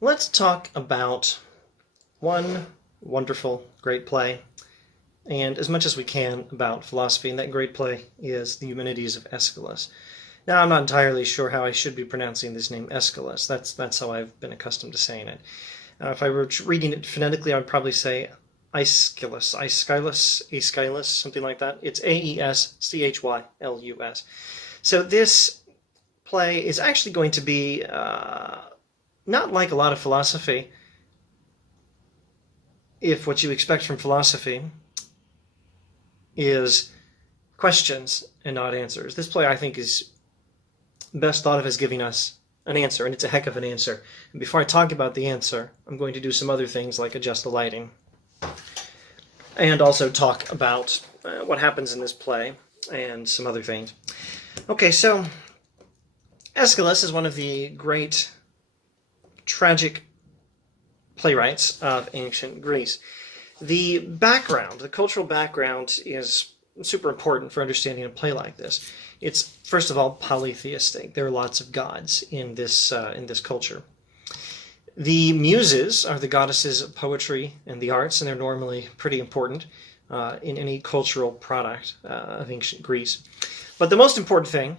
Let's talk about one wonderful, great play, and as much as we can about philosophy, and that great play is the Eumenides of Aeschylus. Now, I'm not entirely sure how I should be pronouncing this name Aeschylus. That's how I've been accustomed to saying it. If I were reading it phonetically, I would probably say Aeschylus, Aeschylus, something like that. It's Aeschylus. So this play is actually going to be not like a lot of philosophy, if what you expect from philosophy is questions and not answers. This play, I think, is best thought of as giving us an answer, and it's a heck of an answer. And before I talk about the answer, I'm going to do some other things like adjust the lighting and also talk about what happens in this play and some other things. Okay, so Aeschylus is one of the great tragic playwrights of ancient Greece. The background, the cultural background, is super important for understanding a play like this. It's, first of all, polytheistic. There are lots of gods in this culture. The muses are the goddesses of poetry and the arts, and they're normally pretty important in any cultural product of ancient Greece. But the most important thing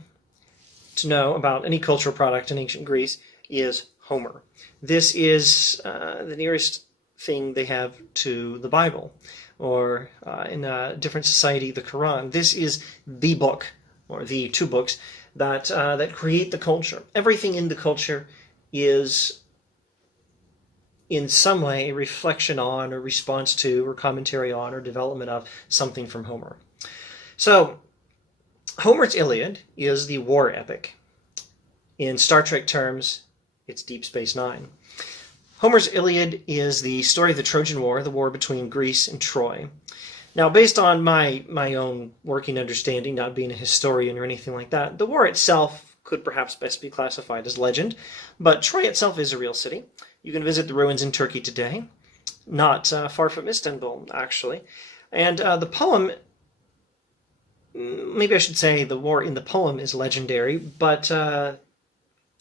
to know about any cultural product in ancient Greece is Homer. This is the nearest thing they have to the Bible, or in a different society, the Quran. This is the book, or the two books, that create the culture. Everything in the culture is in some way a reflection on, or response to, or commentary on, or development of something from Homer. So, Homer's Iliad is the war epic. In Star Trek terms, it's Deep Space Nine. Homer's Iliad is the story of the Trojan War, the war between Greece and Troy. Now, based on my own working understanding, not being a historian or anything like that, the war itself could perhaps best be classified as legend, but Troy itself is a real city. You can visit the ruins in Turkey today, not far from Istanbul, actually. And the poem, maybe I should say the war in the poem is legendary, but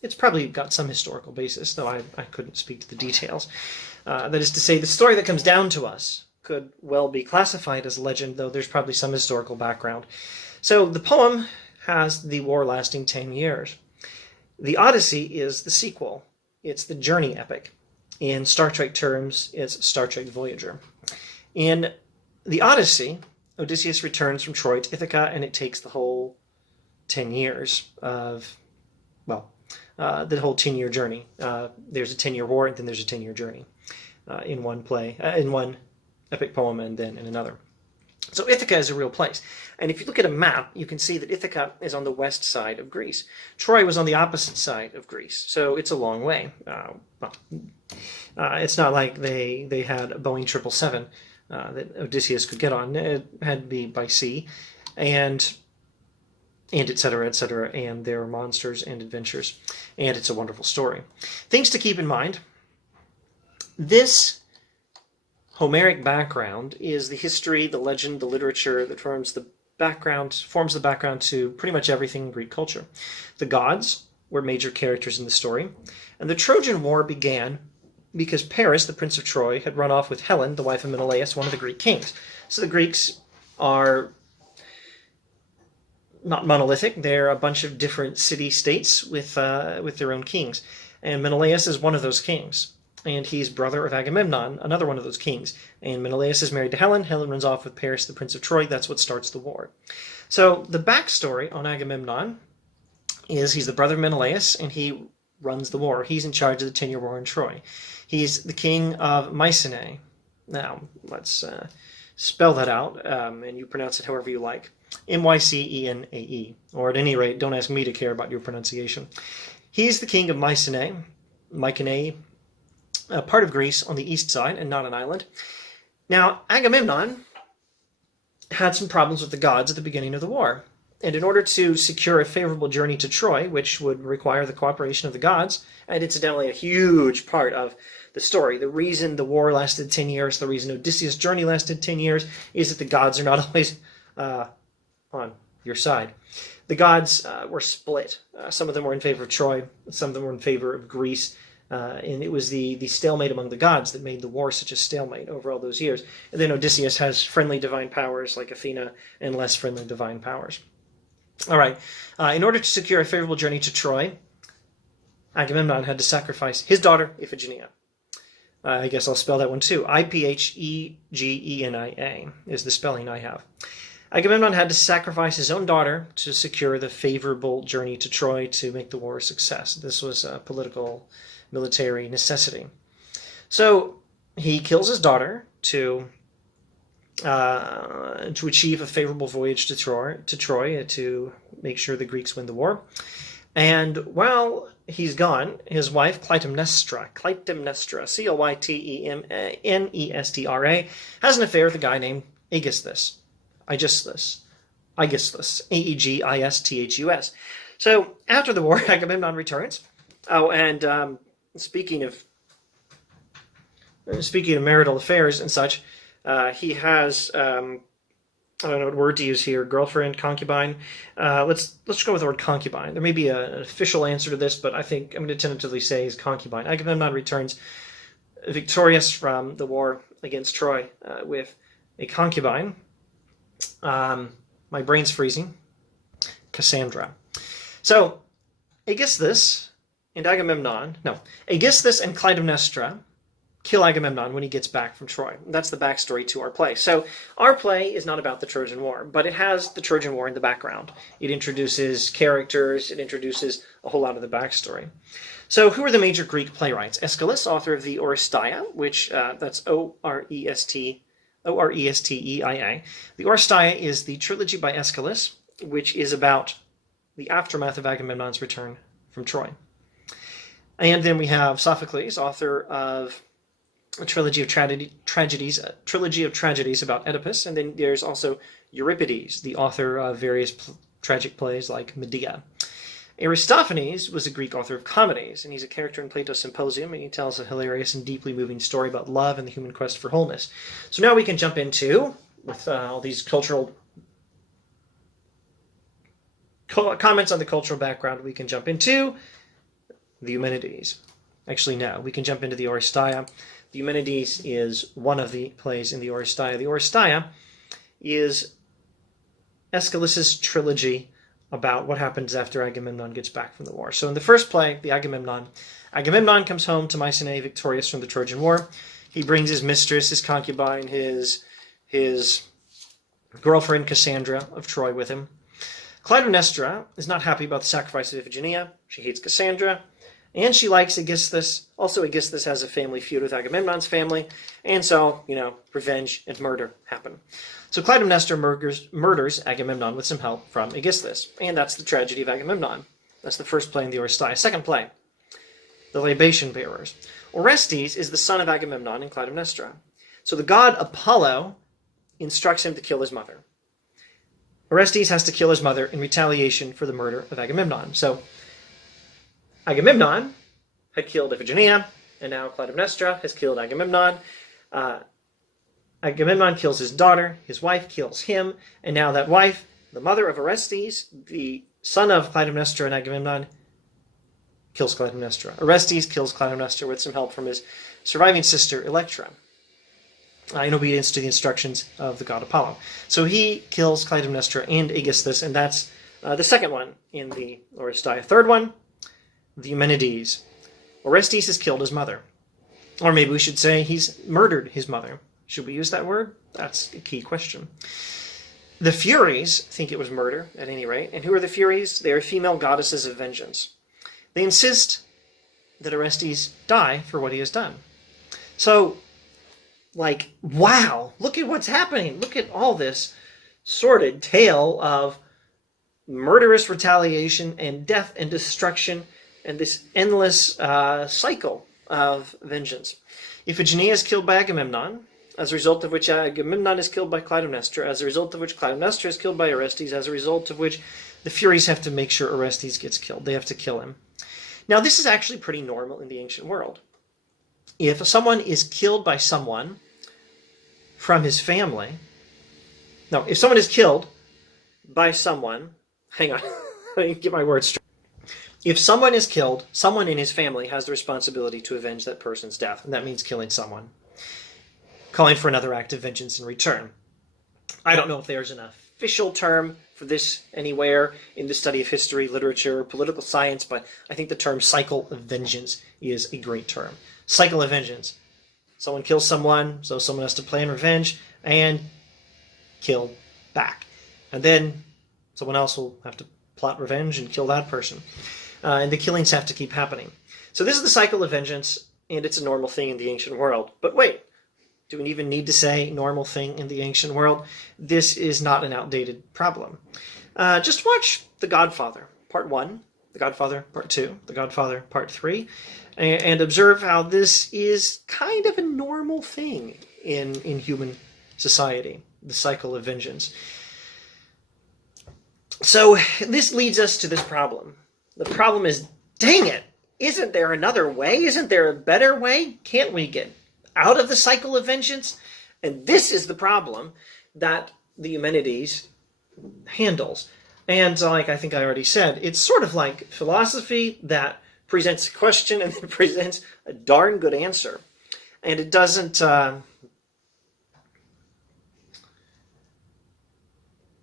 it's probably got some historical basis, though I couldn't speak to the details. That is to say, the story that comes down to us could well be classified as legend, though there's probably some historical background. So the poem has the war lasting 10 years. The Odyssey is the sequel. It's the journey epic. In Star Trek terms, it's Star Trek Voyager. In the Odyssey, Odysseus returns from Troy to Ithaca, and it takes the whole 10 years of, the whole 10-year journey. There's a 10-year war, and then there's a 10-year journey in one play, in one epic poem, and then in another. So Ithaca is a real place. And if you look at a map, you can see that Ithaca is on the west side of Greece. Troy was on the opposite side of Greece, so it's a long way. It's not like they had a Boeing 777 that Odysseus could get on. It had to be by sea, and et cetera, and there are monsters and adventures, and it's a wonderful story. Things to keep in mind. This Homeric background is the history, the legend, the literature that forms the background to pretty much everything in Greek culture. The gods were major characters in the story, and the Trojan War began because Paris, the prince of Troy, had run off with Helen, the wife of Menelaus, one of the Greek kings. So the Greeks are not monolithic. They're a bunch of different city-states with their own kings. And Menelaus is one of those kings. And he's brother of Agamemnon, another one of those kings. And Menelaus is married to Helen. Helen runs off with Paris, the prince of Troy. That's what starts the war. So the backstory on Agamemnon is he's the brother of Menelaus, and he runs the war. He's in charge of the 10-year war in Troy. He's the king of Mycenae. Now, let's spell that out, and you pronounce it however you like. Mycenae, or at any rate, don't ask me to care about your pronunciation. He's the king of Mycenae, a part of Greece on the east side and not an island. Now, Agamemnon had some problems with the gods at the beginning of the war. And in order to secure a favorable journey to Troy, which would require the cooperation of the gods, and incidentally a huge part of the story, the reason the war lasted 10 years, the reason Odysseus' journey lasted 10 years, is that the gods are not always on your side. The gods were split. Some of them were in favor of Troy, some of them were in favor of Greece, And it was the stalemate among the gods that made the war such a stalemate over all those years. And then Odysseus has friendly divine powers like Athena and less friendly divine powers. All right. In order to secure a favorable journey to Troy, Agamemnon had to sacrifice his daughter, Iphigenia. I guess I'll spell that one too. Iphegenia is the spelling I have. Agamemnon had to sacrifice his own daughter to secure the favorable journey to Troy to make the war a success. This was a political, military necessity. So he kills his daughter to achieve a favorable voyage to Troy to make sure the Greeks win the war. And while he's gone, his wife, Clytemnestra, Clytemnestra, has an affair with a guy named Aegisthus. Aegisthus. So after the war, Agamemnon returns. Oh, and speaking of marital affairs and such, he has I don't know what word to use here. Girlfriend, concubine. Let's go with the word concubine. There may be an official answer to this, but I think I'm going to tentatively say is concubine. Agamemnon returns victorious from the war against Troy with a concubine. My brain's freezing. Cassandra. So Aegisthus and Clytemnestra kill Agamemnon when he gets back from Troy. That's the backstory to our play. So our play is not about the Trojan War, but it has the Trojan War in the background. It introduces characters, it introduces a whole lot of the backstory. So who are the major Greek playwrights? Aeschylus, author of the Oresteia, which that's Oresteia. The Oresteia is the trilogy by Aeschylus, which is about the aftermath of Agamemnon's return from Troy. And then we have Sophocles, author of a trilogy of tragedies about Oedipus, and then there's also Euripides, the author of various tragic plays like Medea. Aristophanes was a Greek author of comedies, and he's a character in Plato's Symposium, and he tells a hilarious and deeply moving story about love and the human quest for wholeness. So now we can jump into, with all these cultural comments on the cultural background, we can jump into the Eumenides. Actually, no, we can jump into the Oresteia. The Eumenides is one of the plays in the Oresteia. The Oresteia is Aeschylus' trilogy about what happens after Agamemnon gets back from the war. So in the first play, the Agamemnon comes home to Mycenae victorious from the Trojan War. He brings his mistress, his concubine, his girlfriend Cassandra of Troy with him. Clytemnestra is not happy about the sacrifice of Iphigenia. She hates Cassandra. And she likes Aegisthus. Also, Aegisthus has a family feud with Agamemnon's family. And so, revenge and murder happen. So Clytemnestra murders Agamemnon with some help from Aegisthus. And that's the tragedy of Agamemnon. That's the first play in the Oresteia. Second play, the libation bearers. Orestes is the son of Agamemnon and Clytemnestra. So the god Apollo instructs him to kill his mother. Orestes has to kill his mother in retaliation for the murder of Agamemnon. So Agamemnon had killed Iphigenia, and now Clytemnestra has killed Agamemnon. Agamemnon kills his daughter, his wife kills him, and now that wife, the mother of Orestes, the son of Clytemnestra and Agamemnon, kills Clytemnestra. Orestes kills Clytemnestra with some help from his surviving sister, Electra, in obedience to the instructions of the god Apollo. So he kills Clytemnestra and Aegisthus, and that's the second one in the Oresteia. Third one, the Eumenides. Orestes has killed his mother. Or maybe we should say he's murdered his mother. Should we use that word? That's a key question. The Furies think it was murder, at any rate. And who are the Furies? They are female goddesses of vengeance. They insist that Orestes die for what he has done. So, wow, look at what's happening. Look at all this sordid tale of murderous retaliation and death and destruction and this endless cycle of vengeance. Iphigenia is killed by Agamemnon, as a result of which Agamemnon is killed by Clytemnestra, as a result of which Clytemnestra is killed by Orestes, as a result of which the Furies have to make sure Orestes gets killed. They have to kill him. Now, this is actually pretty normal in the ancient world. If someone is killed by someone from his family, if someone is killed by someone, hang on, let me get my words straight. If someone is killed, someone in his family has the responsibility to avenge that person's death, and that means killing someone, calling for another act of vengeance in return. I don't know if there's an official term for this anywhere in the study of history, literature, political science, but I think the term cycle of vengeance is a great term. Cycle of vengeance. Someone kills someone, so someone has to plan revenge and kill back. And then someone else will have to plot revenge and kill that person. And the killings have to keep happening. So this is the cycle of vengeance, and it's a normal thing in the ancient world. But wait, do we even need to say normal thing in the ancient world? This is not an outdated problem. Just watch The Godfather, Part 1, The Godfather, Part 2, The Godfather, Part 3, and observe how this is kind of a normal thing in human society, the cycle of vengeance. So this leads us to this problem. The problem is, dang it, isn't there another way? Isn't there a better way? Can't we get out of the cycle of vengeance? And this is the problem that the Eumenides handles. And like I think I already said, it's sort of like philosophy that presents a question and then presents a darn good answer. And it doesn't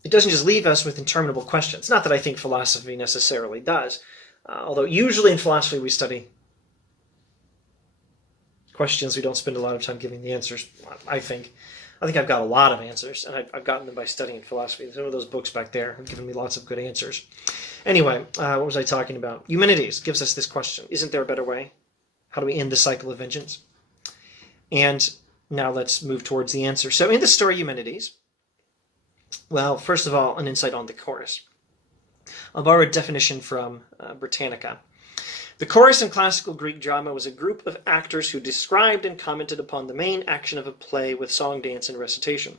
just leave us with interminable questions. Not that I think philosophy necessarily does, although usually in philosophy we study questions. We don't spend a lot of time giving the answers. I think I've got a lot of answers, and I've gotten them by studying philosophy. Some of those books back there have given me lots of good answers. Anyway, what was I talking about? Eumenides gives us this question. Isn't there a better way? How do we end the cycle of vengeance? And now let's move towards the answer. So in the story Eumenides, well, first of all, an insight on the chorus. I'll borrow a definition from Britannica. The chorus in classical Greek drama was a group of actors who described and commented upon the main action of a play with song, dance, and recitation.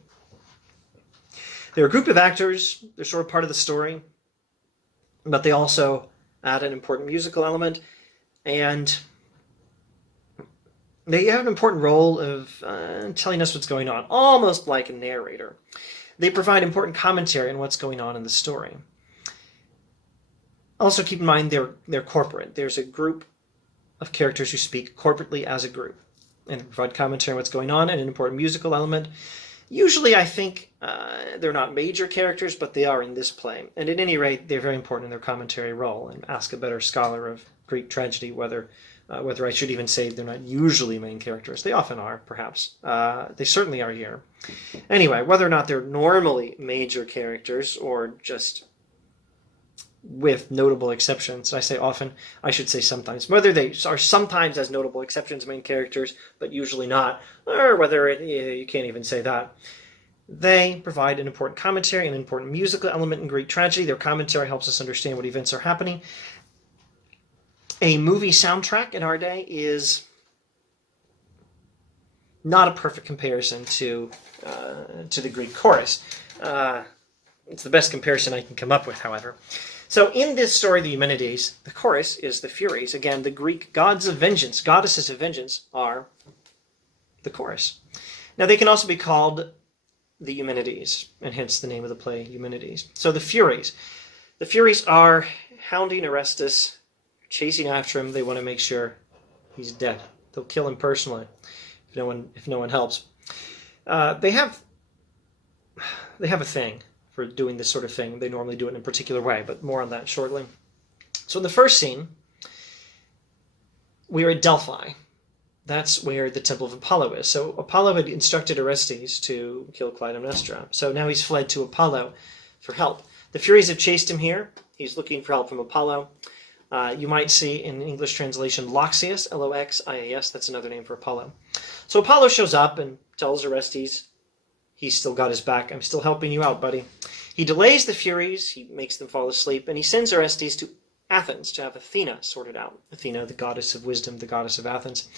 They're a group of actors. They're sort of part of the story, but they also add an important musical element, and they have an important role of telling us what's going on, almost like a narrator. They provide important commentary on what's going on in the story. Also keep in mind they're corporate. There's a group of characters who speak corporately as a group and provide commentary on what's going on and an important musical element. Usually I think they're not major characters, but they are in this play. And at any rate, they're very important in their commentary role. And ask a better scholar of Greek tragedy whether I should even say they're not usually main characters. They often are, perhaps. They certainly are here. Anyway, whether or not they're normally major characters or just with notable exceptions, I say often, I should say sometimes. Whether they are sometimes as notable exceptions main characters, but usually not, or whether you can't even say that. They provide an important commentary, an important musical element in Greek tragedy. Their commentary helps us understand what events are happening. A movie soundtrack in our day is not a perfect comparison to the Greek chorus. It's the best comparison I can come up with, however. So in this story, the Eumenides, the chorus is the Furies. Again, the Greek gods of vengeance, goddesses of vengeance, are the chorus. Now, they can also be called the Eumenides, and hence the name of the play, Eumenides. So the Furies. The Furies are hounding Orestes, chasing after him. They want to make sure he's dead. They'll kill him personally if no one helps. They have a thing for doing this sort of thing. They normally do it in a particular way, but more on that shortly. So in the first scene, we are at Delphi. That's where the Temple of Apollo is. So Apollo had instructed Orestes to kill Clytemnestra. So now he's fled to Apollo for help. The Furies have chased him here. He's looking for help from Apollo. You might see in English translation Loxias, Loxias, that's another name for Apollo. So Apollo shows up and tells Orestes, he's still got his back. I'm still helping you out, buddy. He delays the Furies, he makes them fall asleep, and he sends Orestes to Athens to have Athena sorted out. Athena, the goddess of wisdom, the goddess of Athens.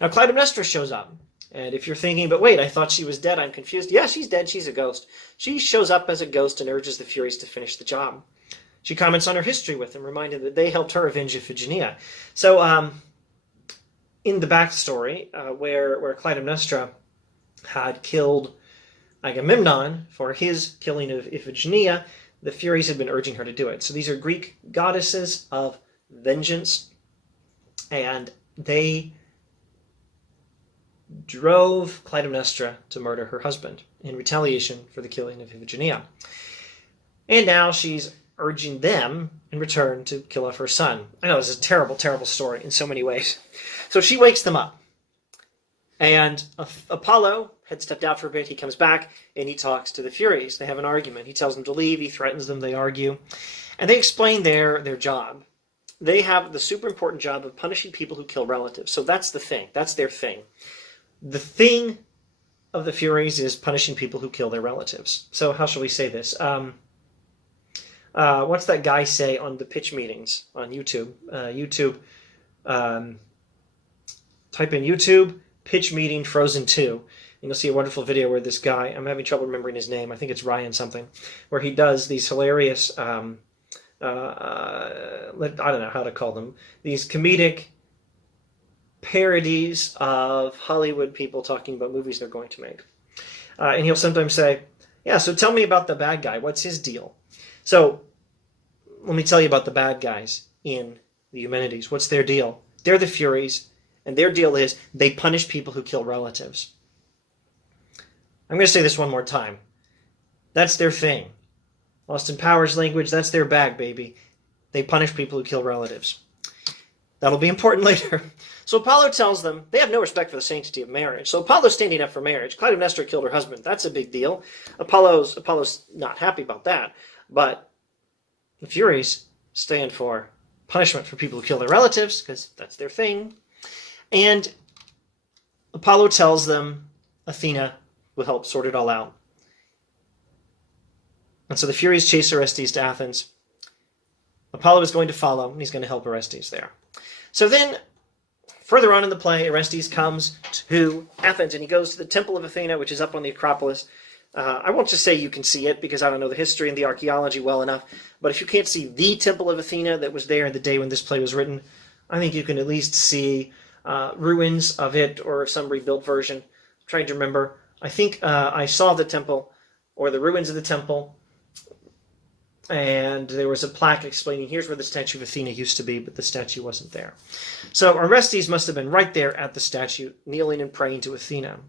Now Clytemnestra shows up, and if you're thinking, but wait, I thought she was dead, I'm confused. Yeah, she's dead, she's a ghost. She shows up as a ghost and urges the Furies to finish the job. She comments on her history with them, reminding that they helped her avenge Iphigenia. So in the backstory, where Clytemnestra had killed Agamemnon for his killing of Iphigenia, the Furies had been urging her to do it. So these are Greek goddesses of vengeance, and they drove Clytemnestra to murder her husband in retaliation for the killing of Iphigenia. And now she's urging them in return to kill off her son. I know this is a terrible, terrible story in so many ways. So she wakes them up. And Apollo had stepped out for a bit. He comes back and he talks to the Furies. They have an argument. He tells them to leave. He threatens them. They argue. And they explain their job. They have the super important job of punishing people who kill relatives. So that's the thing. That's their thing. The thing of the Furies is punishing people who kill their relatives. So how shall we say this? What's that guy say on the pitch meetings on YouTube? Type in YouTube, pitch meeting, Frozen 2. And you'll see a wonderful video where this guy, I'm having trouble remembering his name, I think it's Ryan something, where he does these hilarious, I don't know how to call them, these comedic parodies of Hollywood people talking about movies they're going to make. And he'll sometimes say, yeah, so tell me about the bad guy. What's his deal? So let me tell you about the bad guys in the Eumenides. What's their deal? They're the Furies, and their deal is they punish people who kill relatives. I'm going to say this one more time. That's their thing. Austin Powers language, that's their bag, baby. They punish people who kill relatives. That'll be important later. So Apollo tells them they have no respect for the sanctity of marriage. So Apollo's standing up for marriage. Clytemnestra killed her husband. That's a big deal. Apollo's not happy about that. But the Furies stand for punishment for people who kill their relatives, because that's their thing. And Apollo tells them Athena will help sort it all out. And so the Furies chase Orestes to Athens. Apollo is going to follow, and he's going to help Orestes there. So then, further on in the play, Orestes comes to Athens, and he goes to the Temple of Athena, which is up on the Acropolis. I won't just say you can see it, because I don't know the history and the archaeology well enough, but if you can't see the Temple of Athena that was there in the day when this play was written, I think you can at least see ruins of it, or some rebuilt version. I'm trying to remember. I think I saw the temple, or the ruins of the temple, and there was a plaque explaining here's where the statue of Athena used to be, but the statue wasn't there. So Orestes must have been right there at the statue, kneeling and praying to Athena.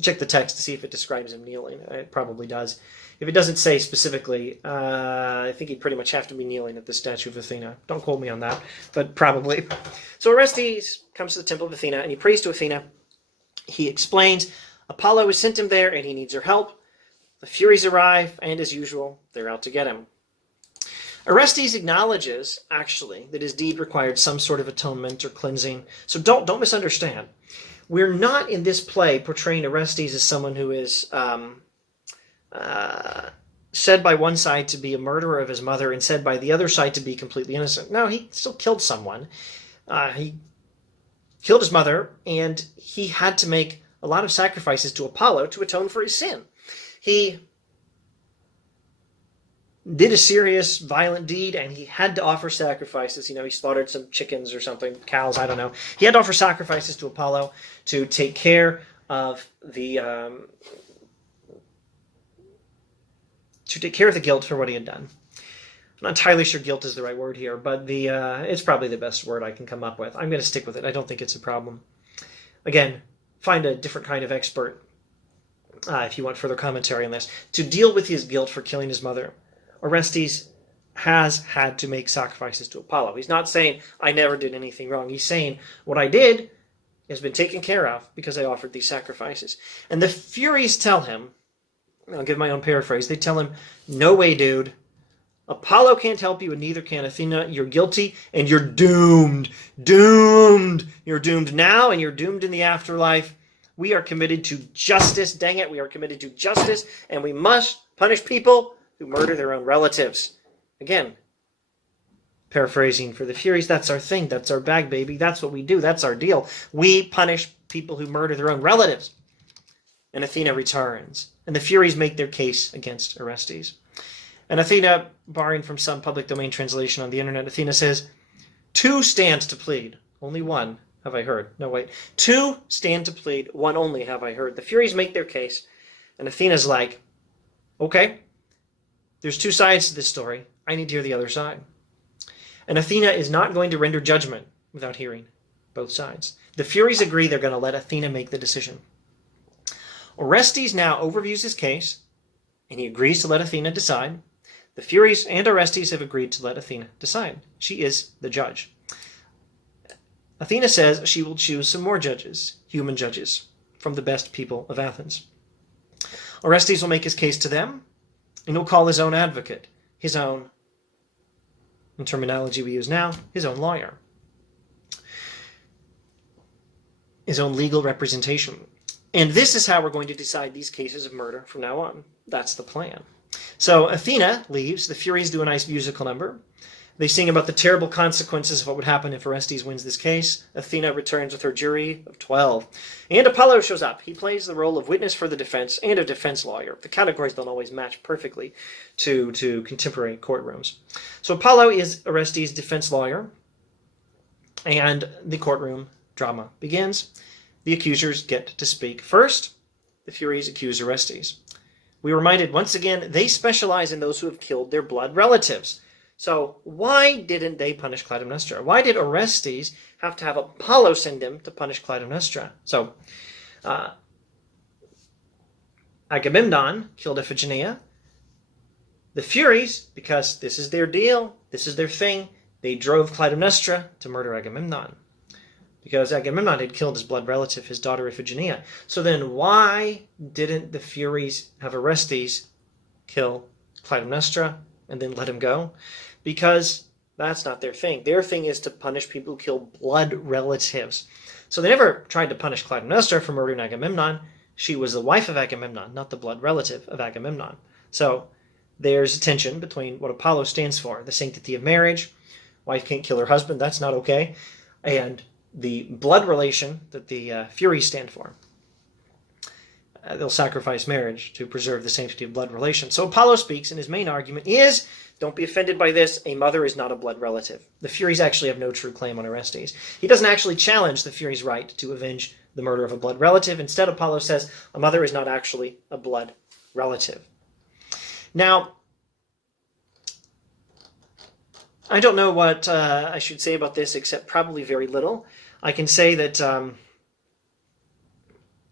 Check the text to see if it describes him kneeling. It probably does. If it doesn't say specifically, I think he'd pretty much have to be kneeling at the statue of Athena. Don't quote me on that, but probably. So Orestes comes to the temple of Athena, and he prays to Athena. He explains Apollo has sent him there, and he needs her help. The Furies arrive, and as usual, they're out to get him. Orestes acknowledges, actually, that his deed required some sort of atonement or cleansing. So don't misunderstand. We're not in this play portraying Orestes as someone who is said by one side to be a murderer of his mother and said by the other side to be completely innocent. No, he still killed someone. He killed his mother, and he had to make a lot of sacrifices to Apollo to atone for his sin. He did a serious, violent deed, and he had to offer sacrifices. He slaughtered some chickens or something, cows, I don't know. He had to offer sacrifices to Apollo to take care of the guilt for what he had done. I'm not entirely sure guilt is the right word here, but it's probably the best word I can come up with. I'm going to stick with it. I don't think it's a problem. Again, find a different kind of expert if you want further commentary on this. To deal with his guilt for killing his mother, Orestes has had to make sacrifices to Apollo. He's not saying, I never did anything wrong. He's saying, what I did has been taken care of because I offered these sacrifices. And the Furies tell him, I'll give my own paraphrase, they tell him, no way, dude. Apollo can't help you, and neither can Athena. You're guilty, and you're doomed. Doomed! You're doomed now, and you're doomed in the afterlife. We are committed to justice. Dang it, we are committed to justice, and we must punish people who murder their own relatives. Again, paraphrasing for the Furies, that's our thing. That's our bag, baby. That's what we do. That's our deal. We punish people who murder their own relatives. And Athena returns. And the Furies make their case against Orestes. And Athena, borrowing from some public domain translation on the internet, Athena says, 2 stand to plead. Only 1 have I heard. No, wait. 2 stand to plead. 1 only have I heard. The Furies make their case. And Athena's like, okay, there's 2 sides to this story. I need to hear the other side. And Athena is not going to render judgment without hearing both sides. The Furies agree they're going to let Athena make the decision. Orestes now overviews his case, and he agrees to let Athena decide. The Furies and Orestes have agreed to let Athena decide. She is the judge. Athena says she will choose some more judges, human judges, from the best people of Athens. Orestes will make his case to them, and he'll call his own advocate, his own, in terminology we use now, his own lawyer, his own legal representation. And this is how we're going to decide these cases of murder from now on. That's the plan. So Athena leaves. The Furies do a nice musical number. They sing about the terrible consequences of what would happen if Orestes wins this case. Athena returns with her jury of 12. And Apollo shows up. He plays the role of witness for the defense and a defense lawyer. The categories don't always match perfectly to contemporary courtrooms. So Apollo is Orestes' defense lawyer, and the courtroom drama begins. The accusers get to speak first. The Furies accuse Orestes. We're reminded once again, they specialize in those who have killed their blood relatives. So why didn't they punish Clytemnestra? Why did Orestes have to have Apollo send him to punish Clytemnestra? So Agamemnon killed Iphigenia. The Furies, because this is their deal, this is their thing, they drove Clytemnestra to murder Agamemnon, because Agamemnon had killed his blood relative, his daughter Iphigenia. So then why didn't the Furies have Orestes kill Clytemnestra and then let him go? Because that's not their thing. Their thing is to punish people who kill blood relatives. So they never tried to punish Clytemnestra for murdering Agamemnon. She was the wife of Agamemnon, not the blood relative of Agamemnon. So there's a tension between what Apollo stands for, the sanctity of marriage. Wife can't kill her husband, that's not okay. And the blood relation that the Furies stand for. They'll sacrifice marriage to preserve the sanctity of blood relations. So Apollo speaks, and his main argument is, don't be offended by this, a mother is not a blood relative. The Furies actually have no true claim on Orestes. He doesn't actually challenge the Furies' right to avenge the murder of a blood relative. Instead, Apollo says a mother is not actually a blood relative. Now, I don't know what I should say about this, except probably very little. I can say that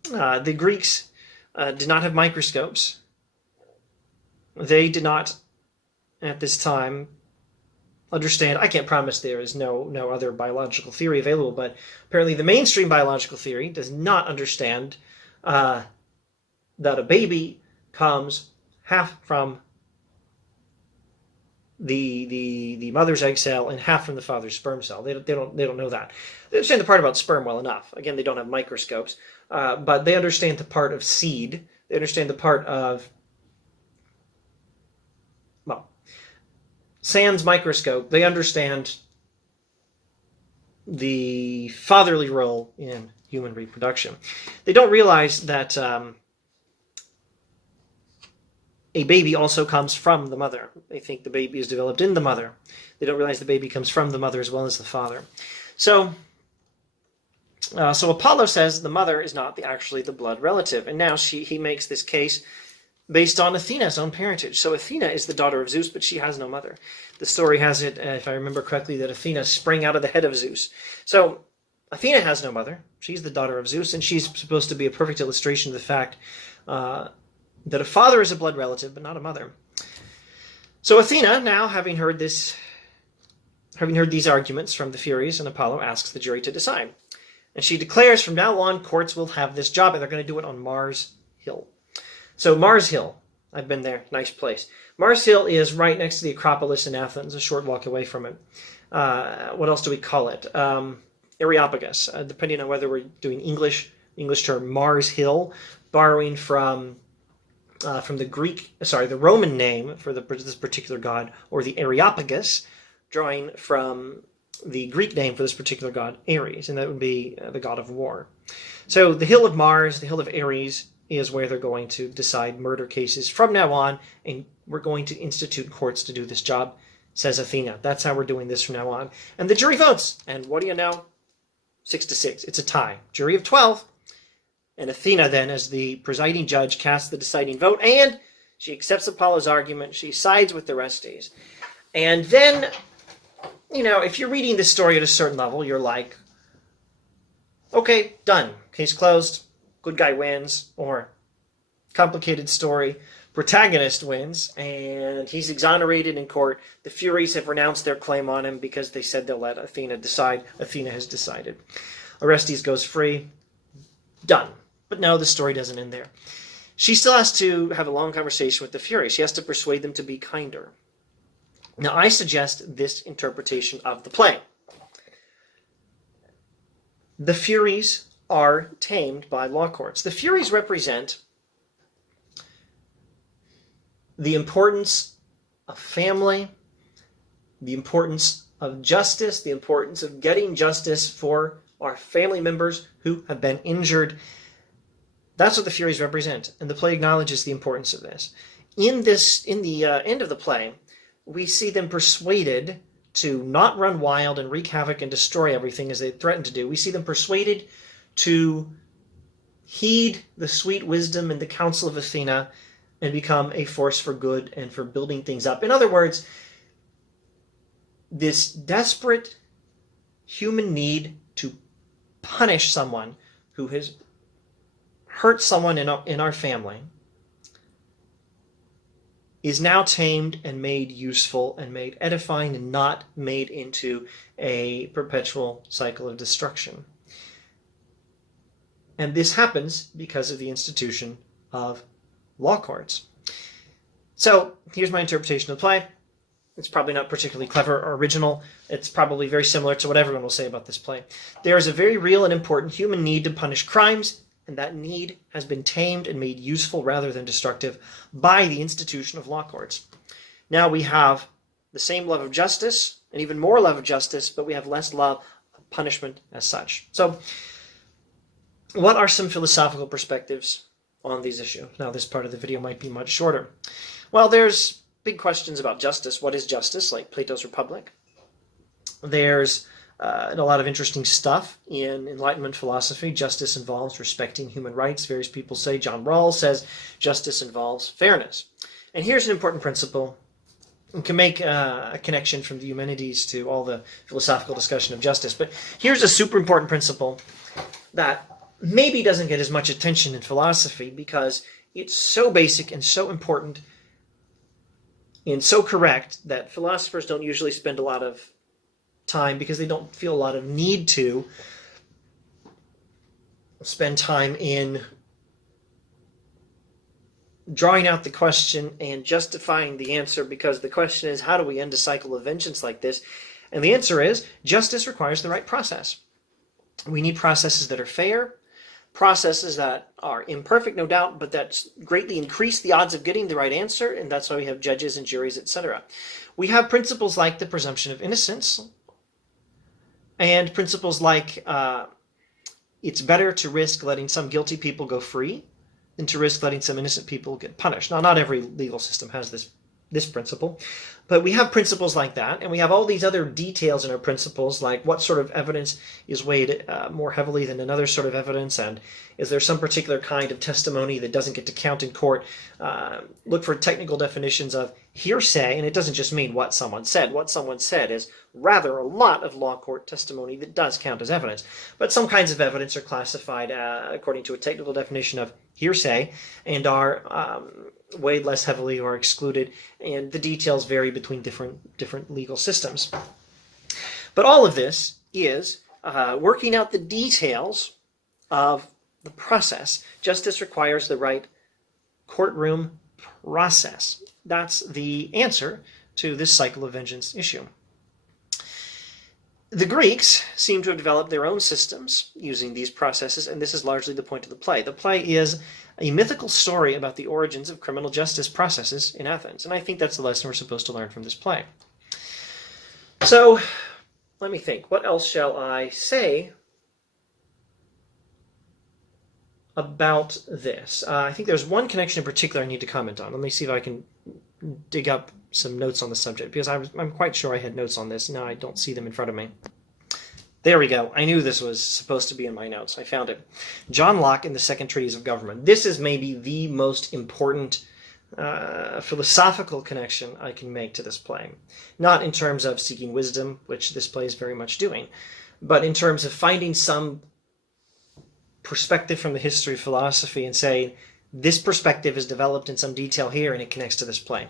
the Greeks did not have microscopes. They did not, at this time, understand. I can't promise there is no other biological theory available, but apparently the mainstream biological theory does not understand that a baby comes half from the mother's egg cell and half from the father's sperm cell. They don't know that. They understand the part about sperm well enough. Again, they don't have microscopes, but they understand the part of seed. They understand the part of, well, sans microscope. They understand the fatherly role in human reproduction. They don't realize that a baby also comes from the mother. They think the baby is developed in the mother. They don't realize the baby comes from the mother as well as the father. So Apollo says the mother is not actually the blood relative. And now he makes this case based on Athena's own parentage. So Athena is the daughter of Zeus, but she has no mother. The story has it, if I remember correctly, that Athena sprang out of the head of Zeus. So Athena has no mother. She's the daughter of Zeus, and she's supposed to be a perfect illustration of the fact that a father is a blood relative, but not a mother. So Athena, now having heard these arguments from the Furies and Apollo, asks the jury to decide. And she declares from now on, courts will have this job, and they're going to do it on Mars Hill. So Mars Hill, I've been there, nice place. Mars Hill is right next to the Acropolis in Athens, a short walk away from it. What else do we call it? Areopagus, depending on whether we're doing English term Mars Hill, borrowing from the Roman name for this particular god, or the Areopagus, drawing from the Greek name for this particular god, Ares, and that would be the god of war. So the Hill of Mars, the Hill of Ares, is where they're going to decide murder cases from now on, and we're going to institute courts to do this job, says Athena. That's how we're doing this from now on. And the jury votes, and what do you know? 6-6. It's a tie. Jury of 12. And Athena then, as the presiding judge, casts the deciding vote, and she accepts Apollo's argument. She sides with Orestes. And then if you're reading this story at a certain level, you're like, okay, done. Case closed. Good guy wins. Or complicated story. Protagonist wins, and he's exonerated in court. The Furies have renounced their claim on him because they said they'll let Athena decide. Athena has decided. Orestes goes free. Done. But no, the story doesn't end there. She still has to have a long conversation with the Furies. She has to persuade them to be kinder. Now, I suggest this interpretation of the play. The Furies are tamed by law courts. The Furies represent the importance of family, the importance of justice, the importance of getting justice for our family members who have been injured. That's what the Furies represent, and the play acknowledges the importance of this. In the end of the play, we see them persuaded to not run wild and wreak havoc and destroy everything as they threatened to do. We see them persuaded to heed the sweet wisdom and the counsel of Athena and become a force for good and for building things up. In other words, this desperate human need to punish someone who has hurt someone in our family is now tamed and made useful and made edifying and not made into a perpetual cycle of destruction. And this happens because of the institution of law courts. So here's my interpretation of the play. It's probably not particularly clever or original. It's probably very similar to what everyone will say about this play. There is a very real and important human need to punish crimes, and that need has been tamed and made useful rather than destructive by the institution of law courts. Now we have the same love of justice, and even more love of justice, but we have less love of punishment as such. So what are some philosophical perspectives on these issues? Now, this part of the video might be much shorter. Well, there's big questions about justice. What is justice, like Plato's Republic? There's a lot of interesting stuff in Enlightenment philosophy. Justice involves respecting human rights. Various people say, John Rawls says, justice involves fairness. And here's an important principle. We can make a connection from the Eumenides to all the philosophical discussion of justice. But here's a super important principle that maybe doesn't get as much attention in philosophy because it's so basic and so important and so correct that philosophers don't usually spend a lot of time because they don't feel a lot of need to spend time in drawing out the question and justifying the answer, because the question is, how do we end a cycle of vengeance like this? And the answer is, justice requires the right process. We need processes that are fair, processes that are imperfect, no doubt, but that greatly increase the odds of getting the right answer, and that's why we have judges and juries, etc. We have principles like the presumption of innocence, and principles like it's better to risk letting some guilty people go free than to risk letting some innocent people get punished. Now, not every legal system has this principle, but we have principles like that, and we have all these other details in our principles, like what sort of evidence is weighed more heavily than another sort of evidence, and is there some particular kind of testimony that doesn't get to count in court. Look for technical definitions of hearsay, and it doesn't just mean what someone said. What someone said is rather a lot of law court testimony that does count as evidence. But some kinds of evidence are classified according to a technical definition of hearsay and are weighed less heavily or excluded, and the details vary between different legal systems. But all of this is working out the details of the process. Justice requires the right courtroom process. That's the answer to this cycle of vengeance issue. The Greeks seem to have developed their own systems using these processes, and this is largely the point of the play. The play is a mythical story about the origins of criminal justice processes in Athens, and I think that's the lesson we're supposed to learn from this play. So, let me think. What else shall I say about this? I think there's one connection in particular I need to comment on. Let me see if I can dig up some notes on the subject, because I'm quite sure I had notes on this. Now I don't see them in front of me. There we go. I knew this was supposed to be in my notes. I found it. John Locke in the Second Treatise of Government. This is maybe the most important philosophical connection I can make to this play. Not in terms of seeking wisdom, which this play is very much doing, but in terms of finding some perspective from the history of philosophy and saying, this perspective is developed in some detail here and it connects to this play.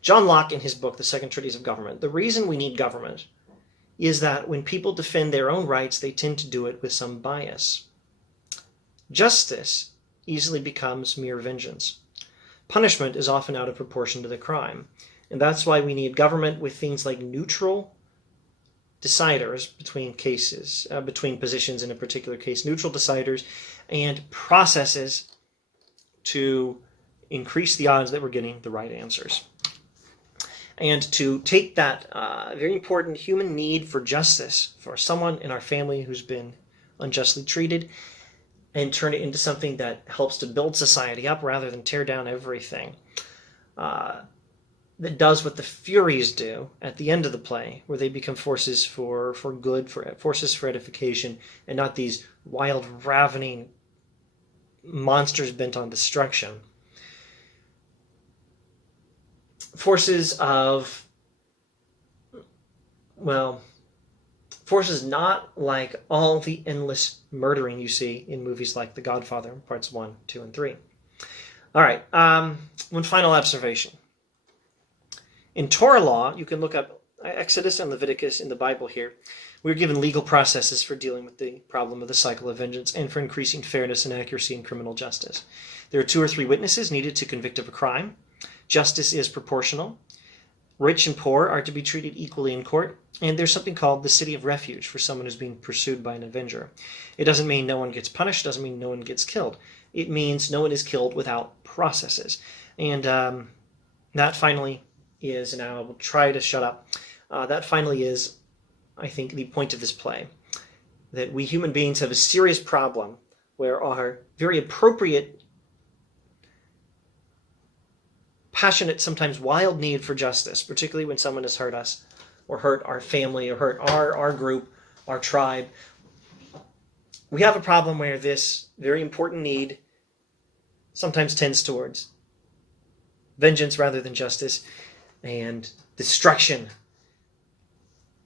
John Locke, in his book, The Second Treatise of Government, the reason we need government is that when people defend their own rights, they tend to do it with some bias. Justice easily becomes mere vengeance. Punishment is often out of proportion to the crime. And that's why we need government with things like neutral deciders between cases, between positions in a particular case, neutral deciders, and processes to increase the odds that we're getting the right answers. And to take that very important human need for justice for someone in our family who's been unjustly treated and turn it into something that helps to build society up rather than tear down everything. That does what the Furies do at the end of the play, where they become forces for good, forces for edification, and not these wild, ravening monsters bent on destruction. Forces not like all the endless murdering you see in movies like The Godfather, parts 1, 2, and 3. All right, one final observation. In Torah law, you can look up Exodus and Leviticus in the Bible here. We're given legal processes for dealing with the problem of the cycle of vengeance and for increasing fairness and accuracy in criminal justice. There are 2 or 3 witnesses needed to convict of a crime. Justice is proportional. Rich and poor are to be treated equally in court. And there's something called the city of refuge for someone who's being pursued by an avenger. It doesn't mean no one gets punished. It doesn't mean no one gets killed. It means no one is killed without processes. And that finally is, and I will try to shut up, that finally is, I think, the point of this play. That we human beings have a serious problem where our very appropriate, passionate, sometimes wild need for justice, particularly when someone has hurt us, or hurt our family, or hurt our group, our tribe. We have a problem where this very important need sometimes tends towards vengeance rather than justice, and destruction,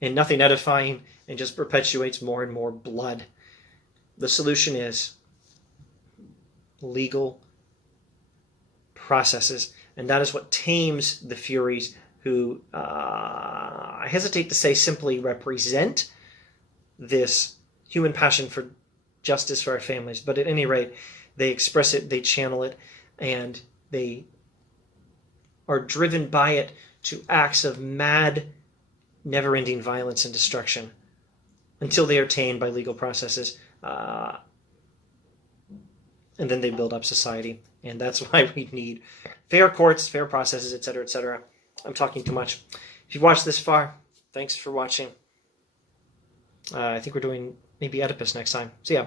and nothing edifying, and just perpetuates more and more blood. The solution is legal processes, and that is what tames the Furies, who I hesitate to say simply represent this human passion for justice for our families, but at any rate, they express it, they channel it, and they are driven by it to acts of mad, never-ending violence and destruction until they are tamed by legal processes, and then they build up society. And that's why we need fair courts, fair processes, etc., etc. I'm talking too much. If you've watched this far, thanks for watching. I think we're doing maybe Oedipus next time. See ya.